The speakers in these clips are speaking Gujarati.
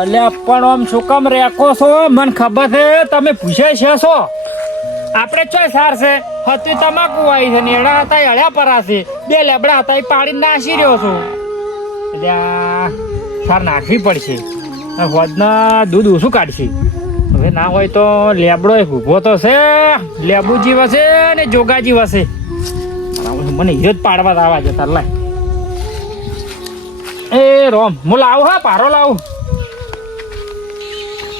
અલ્યા પણ આમ શું કામ રેકો છો? મને ખબર છે તમે પૂછે છે છો આપણે ચોય સાર છે હતી તમાકુ આવી છે નેડા હતા હળ્યા પરાશે બે લેબડા હતા એ પાડી નાસી રહ્યો છો. અલ્યા સાર નાખવી પડશે. હોદના દૂધ ઓછું કાઢશે. હવે ના હોય તો લેબડો ઉભો તો છે. લેબુજી વસે ને જોગાજી વસે. મને હીરો જ પાડવા આવા જતા લાય. એ રોમ હું લાવું હા પારો લાવું.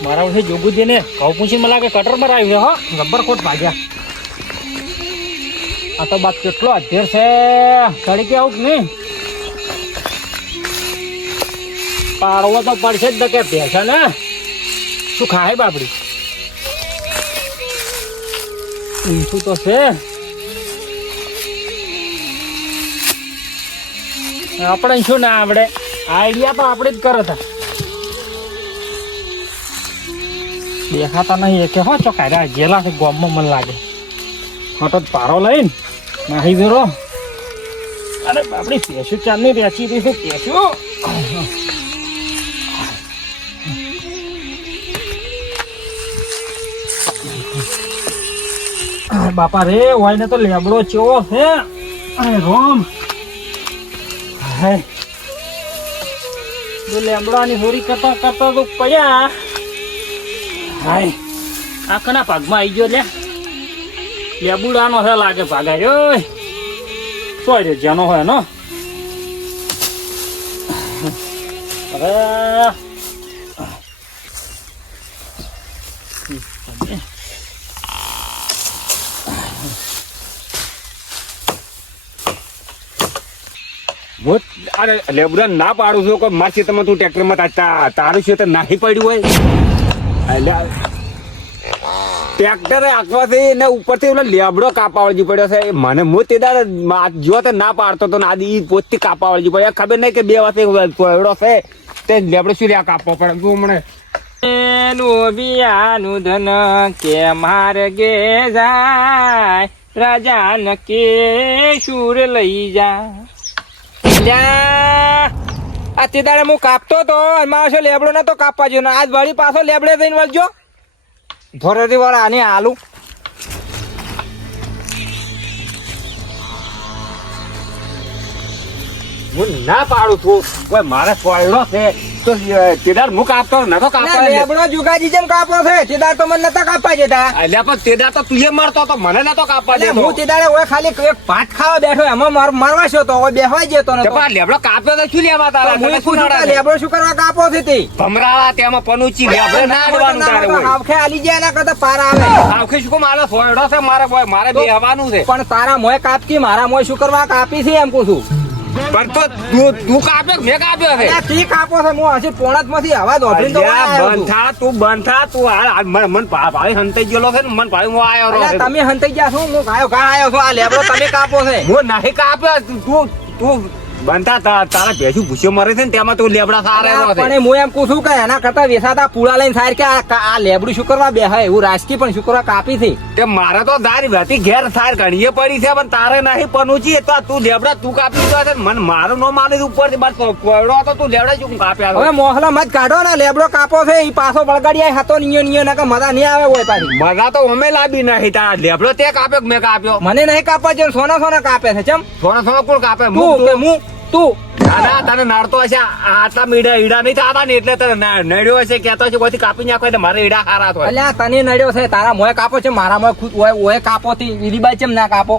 મારા વિશે જોગુજી ને ઘઉં પૂછીને મને લાગે કટર માં આવ્યો હો ગબ્બર કોટ ભાગ્યા. આ તો બાપ કેટલો અધેર છે ચડી કે આવું કે નહીં પાડવો તો પડશે જ કે ભેંસા ને શું ખાય બાપડી ઊંચું તો છે. આપણે શું ના આવડે આઈડિયા તો આપણે જ કરો હતા. દેખાતા નહીં એ કે હો ચોકાય ગેલા છે ગોમમાં મને લાગે હટો પારો લઈને નાહી વેરો. અરે બાપડી પેશું ચાંદની રેચી રહી છે પેશું. બાપા રે હોય ને તો લેબડો ચેવો છે. અરે રોમ જો લેબડાની હોરી કરતા કરતા તો પડ્યા. હાય આખના ભાગમાં આવી ગયો લે લેબુડાનો છે લાગે ભાગાય સોય રે જેનો હોય નો. હવે અરે લેબડા ના પાડું છું કે માર ખેતરમાં તું ટ્રેક્ટરમાં તારું ખેતર નાહી પડ્યું હોય એટલે ટ્રેક્ટર આંકવાથી ને ઉપરથી ઓલો લેબડો કાપાવળજી પડ્યો છે. મને હું તે દાડે જો તે ના પાડતો તો આદી પોતથી કાપાવળજી પડ્યો. ખબર નહીં કે બે વાતે પડ્યો છે તે લેબડો શું રહ્યા કાપવો પડે તું હમણે બિયાનું ધન કે માર્ગે જાય રાજા નકે સુર લઈ જા. આ તે દાડે હું કાપતો તો મારો લેબડો નતો કાપવા જો આજ વળી પાછો લેબડે થઈને વળજો ભોરેથી વાળા આને આલુ. હું ના પાડું છું કોઈ મારે પડ્યો છે તો તેદાર હું કાપતો નતો કાપવા. લેબડો જુગાજી જેમ કાપો છે તેદાર તો મને નતા કાપવા જતા. એટલે પણ તેદાર તો તું મારતો તો મને નતો કાપવા દેતો. હું તેદાડે ઓય ખાલી એક ભાત ખાવા બેઠો એમાં મારવા છો તો હવે બેહવા જતો નતો. લેબડો કાપ્યો તો શું લેવા તારા લેબડો શું કરવા કાપો છે તે ભમરાળા તેમાં પનુચી લેબડો ના અડવાનું તારે હોય. આવખે આલી જાય ના કરતા પારા આવે. આવખે શું મારે ફોડો છે મારે બેહવાનું છે. પણ તારા મોય કાપકી મારા મોય શું કરવા કાપી છે એમ કહું છું. પણ તો તું કાપ્યો મેં કાપ્યો છે. તી કાપો છે હું હજી પોણાતમાંથી અવાજ ઓભરીને તો બંધા તું મન ભાઈ હંતાઈ ગયેલો છે ને મન ભાઈ હું આયો રહ્યો. તમે હંતાઈ ગયા છો હું ગાયો ઘા આયો છો. આ લેબડો તમે કાપો છે હું નહીં કાપ્યો. તું બંધા તારા ભેંસું ભૂસ્યો મરે છે ને તેમાં તું લેબડા સારા પણ હું એમ કહું છું કે એના કરતા વેસાતા પૂળા લઈને સાર કે આ લેબડું શું કરવા બે હોય એવું રાજકી પણ શું કરવા કાપી છે. તે મારે તો દારી હતી ઘેર સાર ઘણીએ પડી છે પણ તારે નહીં પનુચી તો તું લેબડા તું કાપી દીધો છે. મને મારું નો માની ઉપર થી બસ પડ્યો તો તું લેબડા શું કાપ્યા. હવે મોહલા મત કાઢો ને લેબડો કાપો છે એ પાછો બળગાડી આય હતો નિયો ના કે મજા નહીં આવે હોય પાછી. મજા તો અમે લાવી નહીં તારા લેબડો તે કાપ્યો મેં કાપ્યો. મને નહીં કાપવા જેમ સોના કાપે છે ચમ સોના કોણ કાપે તું દાદા તને નાડતો હશે આટલા ઈડા નહીં થતા ને એટલે તને નડ્યો હશે કેતો છે કોઈ કાપી નાખો એટલે મારે ઈડા ખારા થાય. એટલે તને નડ્યો છે તારા મોય કાપો છે મારા મોય ખુદ ઓય કાપો થી ઈરીબાઈ ચમ ના કાપો.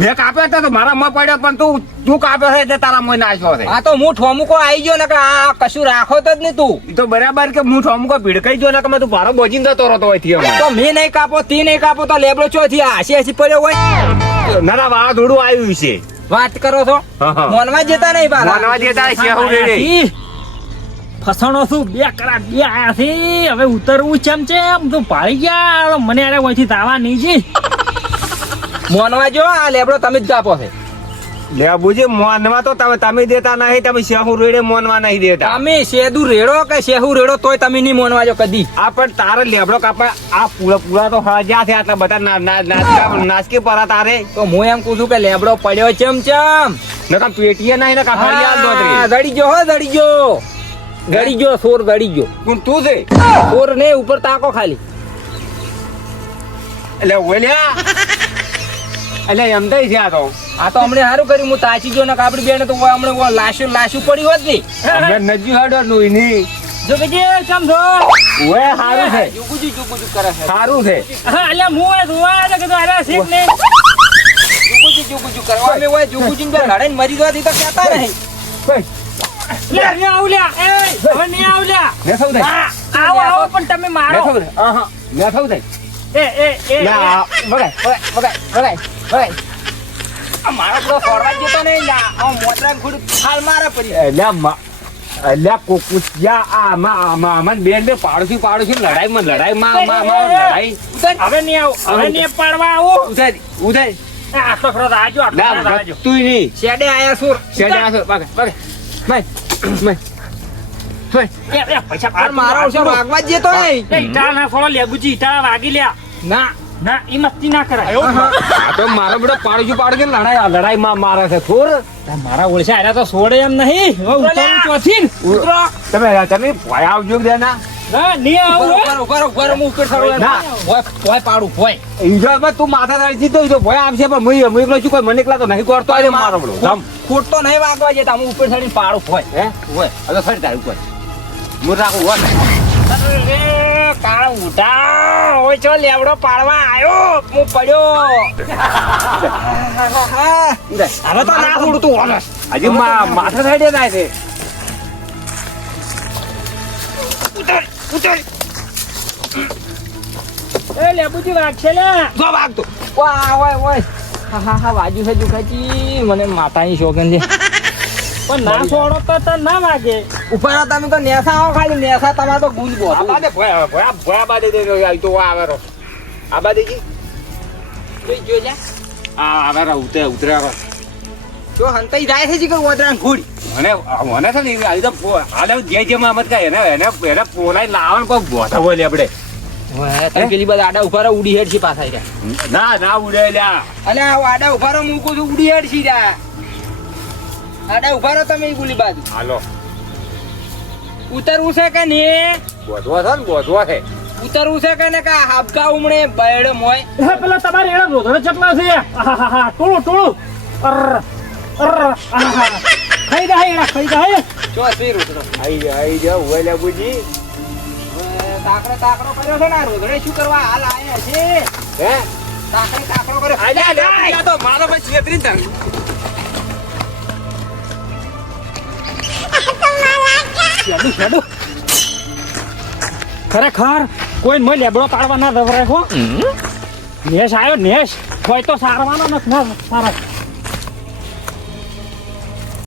મેં કાપ્યો તો મારા મોય પડ્યો પણ તું કાપ્યો છે એટલે તારા મોય નાખ્યો છે. હા તો હું ઠોમુકો આવી ગયો ને કે આ કશું રાખો તો જ નહીં તું. તો બરાબર કે હું ઠોમુકો ભીડકાઈ ગયો ને કે તું ભારો બોજીને જતો રહેતો હોય થી તો મેં નહીં કાપો તી નહીં કાપો તો લેબડો ચો થી હાસી પડ્યો હોય. ના વાવાઝોડું આવ્યું છે વાત કરો છો મોનવા જતા નહીં મોનવા જતા ફસણો છું બે કરા બે આયા છે. હવે ઉતરવું ચમ તો પાડી ગયા મને અરે ઓયથી તાવા નહીં જી મોનવા જો આ લેબડો તમે જ કાપો છે. લેબુજી મોનવા તો તમે દેતા નહીં. તમે શેહુ રેડે મોનવા નહીં દેતા. તમે શેદુ રેડો કે શેહુ રેડો તોય તમે નહીં મોનવા જો કદી. આ પણ તારે લેબડો કાપા આ પૂરા તો હજા છે આટલા બધા નાસકી પરા તારે. તો હું એમ કહું છું કે લેબડો પડ્યો ચમ નકા પેટીએ નહીં ને કાપડી દડી જો હો દડી જો ગળી ગયો સોર ગળી ગયો કોણ તું છે સોર ને ઉપર તાકો ખાલી એટલે ઓલ્યા એટલે એમ થઈ છે આ તો આ તો હમણે સારું કર્યું હું તાચી ગયો ને આપડી બેન તો હમણે લાશું પડી હોત ને અમે નજી હાડો નુઈની જો કે કેમ છો ઓએ સારું છે જુગુજુ કરે છે સારું છે હા એટલે હું એ જોવા એટલે કીધું અરે સીટ ને જુગુજુ કરવા અમે ઓય જુગુજુ ને લડાઈને મરી જવા દી તો કહેતા નહીં કોઈ લે ને આવલ્યા એ હવે ને આવલ્યા ને સૌ થાય હા, આવો પણ તમે ને મારો સૌ થાય હા ને સૌ થાય એ ના બગાય આ મારો તો ફોરવા જતો નહીં લા આ મોટરા ખુડ હાલ મારે પડી એટલે કોકુચિયા આમાં બેન ને પાડોશી લડાઈ હવે નહીં પાડવા આવું ઉદય એ આટલો ખરો રાજો આટલો ખરો રાજો તું નહીં શેડે આયા સુર એ પૈસા પણ મારો છે વાગવા જ જતો નહીં એ ઈટા ના ફોડો લેબુજી ઈટા વાગી લ્યા ના ના ઈ મસ્તી ના કરાય તો મારો બધો પાડોશી લડાઈ માં મારે છે થોર મારા ઓળશા આયા તો છોડે એમ નહીં હવે ઉતરું ચોથી ને તમે ભય આવજો દેના ના નહીં આવું ઉભા રહો, હું ઉપર ચડું. ના. ભોય પાડું ભોય ઈજામાં તું માથા તાળી તો ભય આવશે પણ હું એકલો છું કોઈ મને એકલા તો નહીં કરતો આજે મારો બધો જમ ખોટ તો નહીં વાગવા જતા હું ઉપર ચડીને પાડું ભોય હે ભોય હવે ફરી તારું કોઈ હું રાખું હોય કાળ ઉઠા ઓય ચો લેવડો પાડવા આયો હું પડ્યો હવે તો ના ઉડતું હવે હજી માથા સાઈડે થાય છે એ લેબુજી વાગશે લે જો વાગતો વાહ ઓય ઓય હા વાજુ છે જુખાજી મને માતાની શોખન છે પણ ના છોડો તો તને ના વાગે ઉપર તમે તો નેસા આવો ખાલી નેસા તમારે તો ગુંજ બો આ બાદે ભયા બાદે દે આવી તો આવેરો આ બાદેજી જોજા આ આવેરા ઉતરે આવે જો હંતાઈ જાય છે જીકર ઓદરાન ઘોડી મને છે ને આવી તો હાલે જે મત કાય એને પોલાઈ લાવવાનું કોઈ બોતા બોલે આપણે તમે પેલી બધા આડા ઉભા રહો ઉડી હેડ છે પાછા રહ્યા ના ઉડે લ્યા અને આ આડા ઉભા રહો મૂકું છું ઉડી હેડ છે રહ્યા આડા ઉભા રહો તમે ગુલી બાજુ હાલો ઉતરવું છે કે ને બોધવા છે ઉતરવું છે કે ને કા હાબકા ઉમણે બેડ મોય એ પેલા તમારે એડા રોધડે ચટલા છે આહાહા ટોળું અર આહા ખાઈ જાય એડા ખાઈ જાય જો સી રોટલો આઈ જા ઓલે બુજી તાકડો કર્યો છે ને આ રોધડે શું કરવા હાલ આયા છે હે તાકડો કર્યો આલ્યા તો મારો ભાઈ છેતરી તન શેડું ખરેખર કોઈ મને લેબડો પાડવા ના દવરાય હો નેશ આવ્યો નેશ કોઈ તો સારવાનો નથી ના સારા